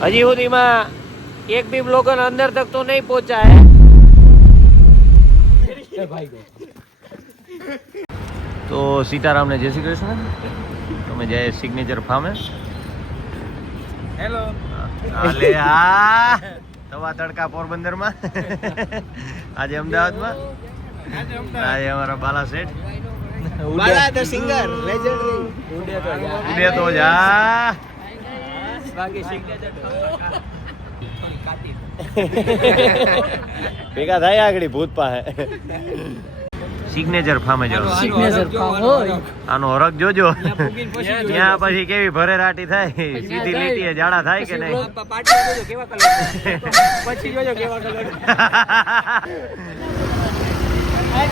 હજી સુધીમાં એક भी ब्लॉगर अंदर तक तो नहीं पहुंचा है। तो सीताराम ने जय श्री कृष्ण। तो मैं जय सिग्नेचर फार्म है। हेलो अले आ तवा तड़का पोरबंदर में आज अहमदाबाद में आज हमारा बाला सेठ बाला द सिंगर लेजेंडरी उड़े तो जा बाकी सिग्नेचर ભેગા થાય આગળ ભૂત પાસે સિગ્નેચર ફાર્મે જાવ સિગ્નેચર ફાર્મ હોય આનો હરક જોજો ત્યાં પછી કેવી ભરે રાટી થાય સીધી લીટીએ જાડા થાય કે નહીં પાટી જોજો કેવા કલર પછી જોજો કેવા કલર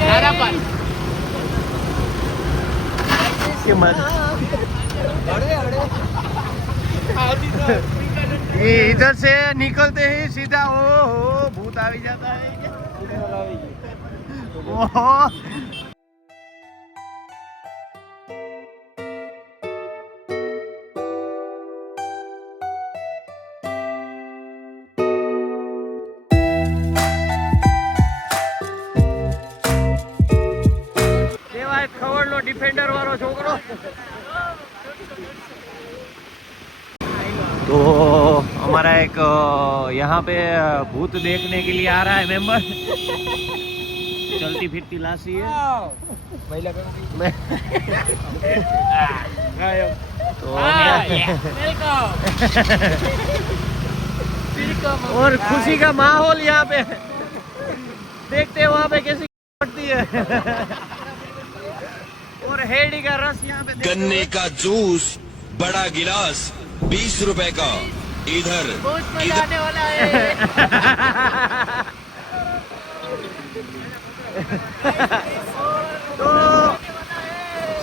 નારા પાન કે મત ये इधर से निकलते ही सीधा ओ भूत आ जाता है ओहो કેવાય ખવડનો ડિફેન્ડર વાળો છોકરો। तो हमारा एक यहाँ पे भूत देखने के लिए आ रहा है मेंबर चलती फिरती लाशी है तो और खुशी का माहौल यहाँ पे देखते हैं वहाँ पे कैसी पड़ती है और हेडी का रस यहाँ पे गन्ने का जूस बड़ा गिलास 20 रुपए का इधर बहुत मजा आने वाला है તો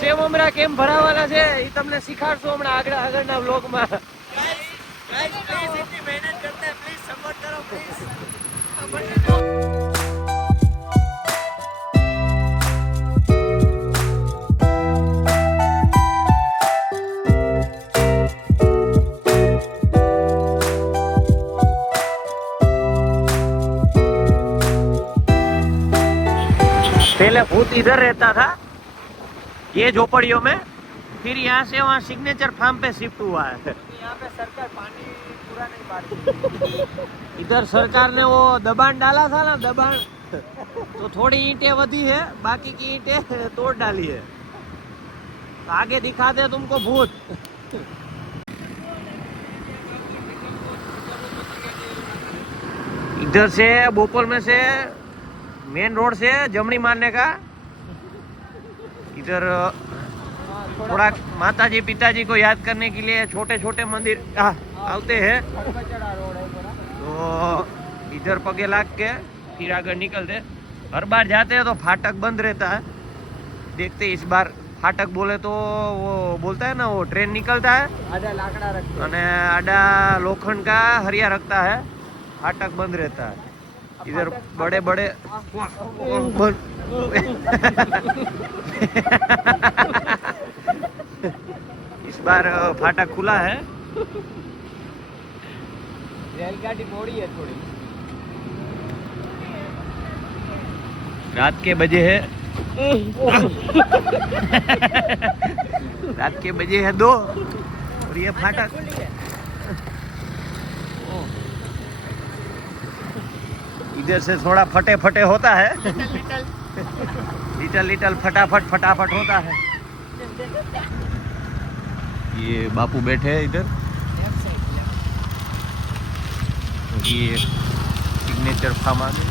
સેવ મમરા કેમ ભરાવાના છે એ તમને શીખાડશો હમણાં આગળના વ્લોગમાં। गाइस प्लीज इतनी मेहनत करते हैं प्लीज सपोर्ट करो प्लीज पहले भूत इधर रहता था ये झोपड़ियों में, फिर यहाँ से वहाँ सिग्नेचर फार्म पे शिफ्ट हुआ है। यहाँ पे सरकार पानी पूरा नहीं पाती इधर सरकार ने वो दबाण डाला था ना दबाण तो थोड़ी ईंटें वधी है बाकी की ईंटें तोड़ डाली है। तो आगे दिखाते हैं तुमको भूत। इधर से बोपल में से मेन रोड से जमनी मारने का इधर थोड़ा माताजी पिताजी को याद करने के लिए छोटे छोटे मंदिर आते हैं तो इधर पगे लाग के फिर आगे निकलते। हर बार जाते हैं तो फाटक बंद रहता है। देखते इस बार फाटक बोले तो वो बोलता है ना वो ट्रेन निकलता है आधा लाकड़ा रखते અને आडा लोखंड का हरिया रखता है फाटक बंद रहता है। इधर बड़े बड़े इस बार फाटक खुला है। रेलगाड़ी मोड़ी है थोड़ी रात के बजे है रात के बजे है 2 और ये फाटक इधर से थोड़ा फटे फटे होता है लिटल लिटल फटाफट फटाफट होता है। ये बापू बैठे हैं इधर। ये सिग्नेचर फार्म आ गई।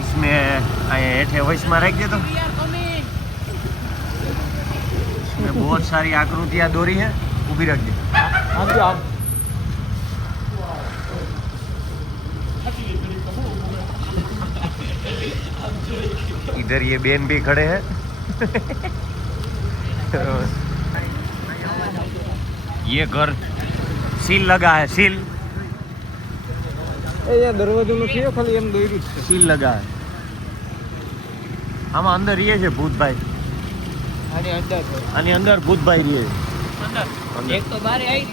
इसमें हेठे वॉइस में रख दे तो इसमें बहुत सारी आकृतियां दोरी है ऊभी रख दे। इधर ये बेन भी खड़े हैं ये घर सील लगा है सील दरवाજો નું છે ખાલી એમ દોર્યું છે सील लगा है। આમાં અંદર રહીએ છે ભૂતભાઈ આની અંદર છે આની અંદર ભૂતભાઈ રહીએ અંદર. અંદર. એક તો બારે આવી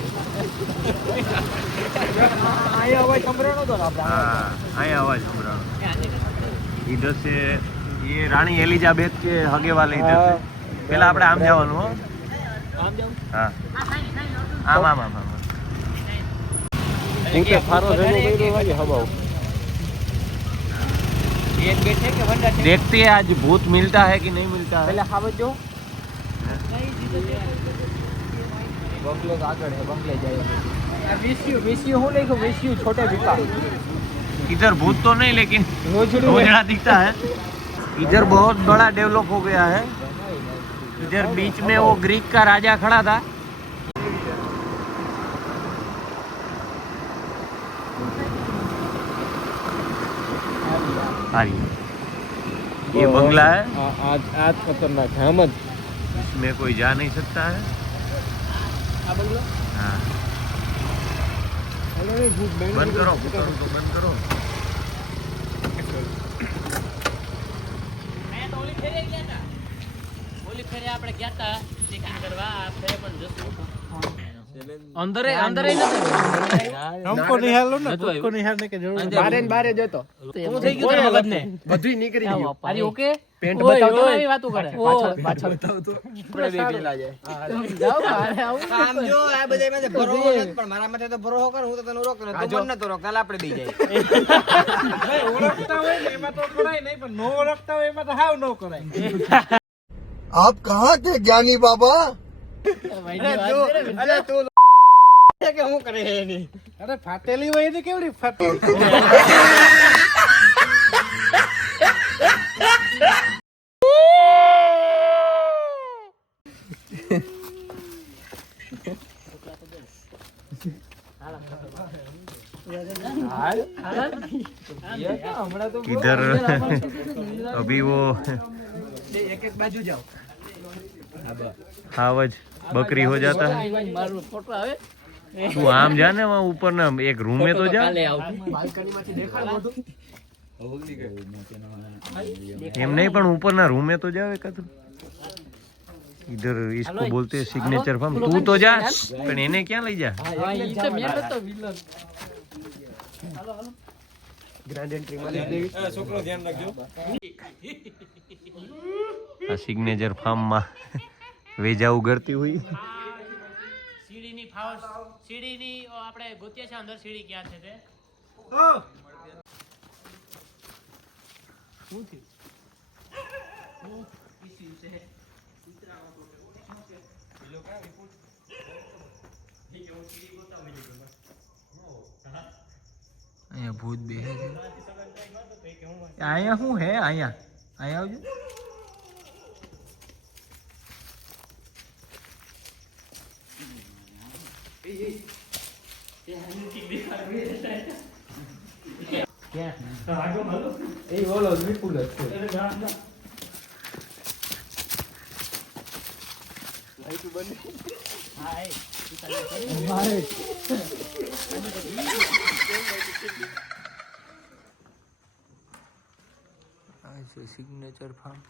અહીંયા અવાજ સંભળાણો હતો ને આપણે हाँ आया आवाज संभराणो इधर से ये रानी एलिजाबेथ के हगे वाले इधर से पहला આપણે આમ જવાનું હો આમ જાઉં હા આમ આમ આમ આમ ઊંચે ફારો જનો કર્યો વાગે હવાઓ એક બેઠ છે કે વંડા છે देखते हैं आज भूत मिलता है कि नहीं मिलता है પેલા ખાવત જો બંગલો તો આગળ હે બંગલે જાય વિસ્યુ હું લખ્યું વિસ્યુ છોટે વિકા इधर भूत तो नहीं लेकिन રોજડું रोजड़ा दिखता है इधर बहुत बड़ा डेवलप हो गया है इधर बीच में वो ग्रीक का राजा खड़ा था ये बंगला है आज खतरनाक है हम इसमें कोई जा नहीं सकता है આ બંગલો हाँ बंद करो भूताणु को बंद करो અહીંયા તો ઓલી ફેરે ગયા હતા ઓલી ફેરે આપણે ગયા હતા ચેકિંગ કરવા આ ફેરે પણ જશું અંદરે અંદરે हमको निहाल लो ना तुमको निहालने की जरूरत है बारे ने बारे जतो શું થઈ ગયું તારા મગજને બધું નીકળી ગયું અરે ઓકે પેન્ટ ઓય, બતાવતો ઓય, એવી વાતો કરે પાછળ બતાવ તો આપણે બે પેલા જાય જાઓ અરે આવું આમ જો આ બધા માં ભરોહો નથી પણ મારા માથે તો ભરોહો કર હું તો તને રોકતો તું મને નતો રોક કાલ આપણે બે જાય ઓળખતા હોય ને એમાં તો કરાય નહીં પણ નો ઓળખતા હોય એમાં તો હાવ નો કરાય आप कहाँ थे ज्ञानी बाबा અરે તું કે હું કરે હે ની અરે ફાટેલી હોય ને કેવડી ફાટેલી इधर अभी वो એક એક બાજુ જાઓ हावज बकरी हो जाता है મારો ફોટો આવે तू आम जा ना वहाँ ऊपर ना एक रूम में तो जा કાલે આવું બાલ્કનીમાંથી દેખાડ બધું एम नहीं पर ऊपर ना रूम में तो जाओ एक इधर इसको बोलते हैं सिग्नेचर फॉर्म तू तो जा पर इन्हें क्या ले जा હા ઈ તો મેં તો વિલન ગ્રાન્ડ એન્ટ્રી માં દેવી सिग्नेचर फॉर्म में वेजा उगरती हुई સીડીની ફાવસ સીડીની આપણે ગોત્યા છે અંદર સીડી ક્યાં છે તે અહીંયા ભૂત બેહે છે અહીંયા શું હે અહીંયા અહીંયા આવજો એ ઓલો વિપુલ જ છે સિગ્નેચર ફાર્મ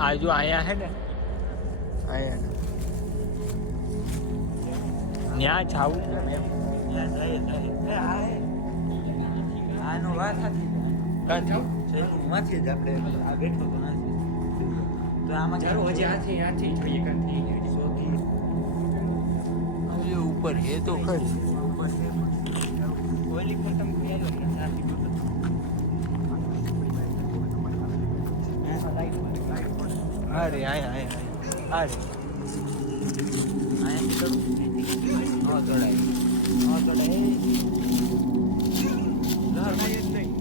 આ જો આયા હે ને આયા ન્યા જાવું છે ને આનો વાત હતી કાં જાવ માંથી જ આપણે આ બેઠો તો નથી તો આમાં ચાલો હજી આથી જોઈએ કાંઈ થઈ ગયું જે ઉપર હે તો ખરી ઓલી પર તમે કોઈ આવ્યો ને આથી અરે આયા અરે આયા કરું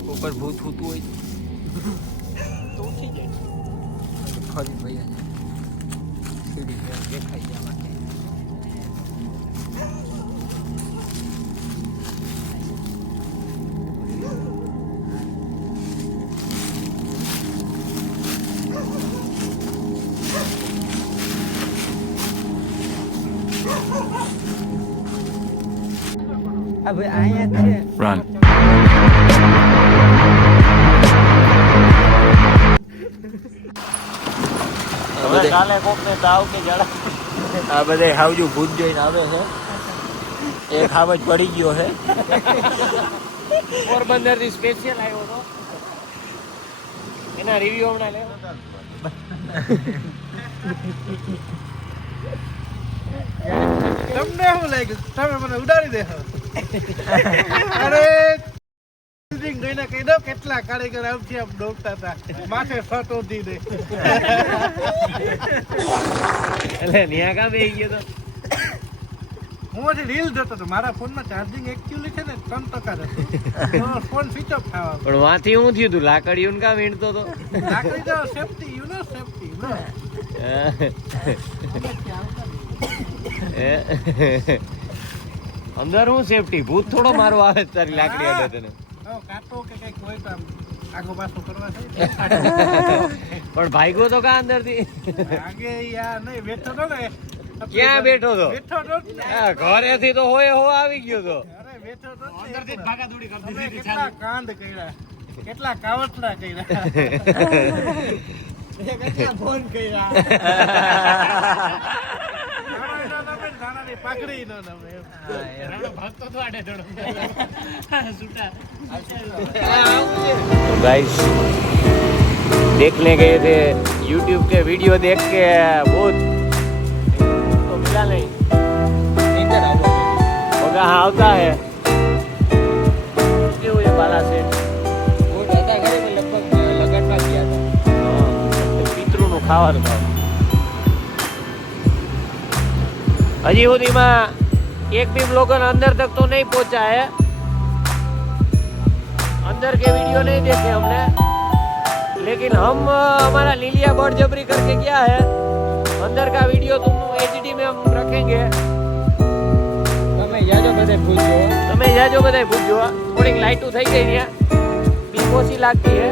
ઉપર ભૂત થતું હોય તો ઉઠી જાય ફરી ભાઈ સીડી દેખાઈ ગયા માટે હવે અહીંયા છે Run. કાલે કોક ને તાવ કે જડા આ બધા હાવજુ ભૂત જોઈને આવે છે એક હાવજ પડી ગયો છે પોરબંદર થી સ્પેશિયલ આવ્યો હતો એના રિવ્યુ હમણાં લેવો તમને શું લાગ્યું તમે મને ઉડાડી દેશો અરે ગઈને કહી દો કેટલા કારીગર આવથી આમ ડોબતા હતા માથે ફટ ઉધી દે એટલે ન્યા કા બેહી ગયો તો હું હજી રીલ જોતો હતો મારા ફોનમાં ચાર્જિંગ એકચ્યુઅલી છે ને 3% હતું ફોન સ્વિચ ઓફ થવા પણ વાથી હું થયું તું લાકડીયું કા વીણતો તો લાકડી તો સેફટી યુ નો સેફટી અંદર હું સેફટી ભૂત થોડો મારવા આવે છે તારી લાકડી અડે તને કાંટો કે કઈક હોય તો આમ આગો પાછો કરવા છે પણ ભાગ્યો તો કા અંદર થી આગે યાર નહીં બેઠો તો ને ક્યાં બેઠો તો બેઠો તો જ ને. ઘરે થી તો હોય હો આવી ગયો તો અરે બેઠો તો અંદરથી ભાગાદોડી કરી દીધી કેટલા કાંડ કર્યા કેટલા કાવતરા કર્યા કેટલા ફોન કર્યા નાનાની પાઘડી નો નમે ભાગતો તો આડે ધડો છૂટા तो गाइस देखने गए थे YouTube के वीडियो देख के बहुत तो मिला नहीं वो कहाँ આવતા है કેવું છે બાલા સેટ હું હતા ઘરે મેં લગભગ લગનમાં ગયા હતા પિતૃનું ખાવાનું હજી સુધીમાં એક भी ब्लॉगर अंदर तक तो नहीं पहुंचा है अंदर के वीडियो नहीं देखे हमने लेकिन हम हमारा लीलिया बड़जबरी करके क्या है अंदर का वीडियो तुम एचडी में हम रखेंगे તમે જાજો બધે ભૂલજો તમે જાજો બધાય ભૂલજો થોડીક લાઈટું થઈ ગઈ ત્યાં બીક ઓછી લાગતી है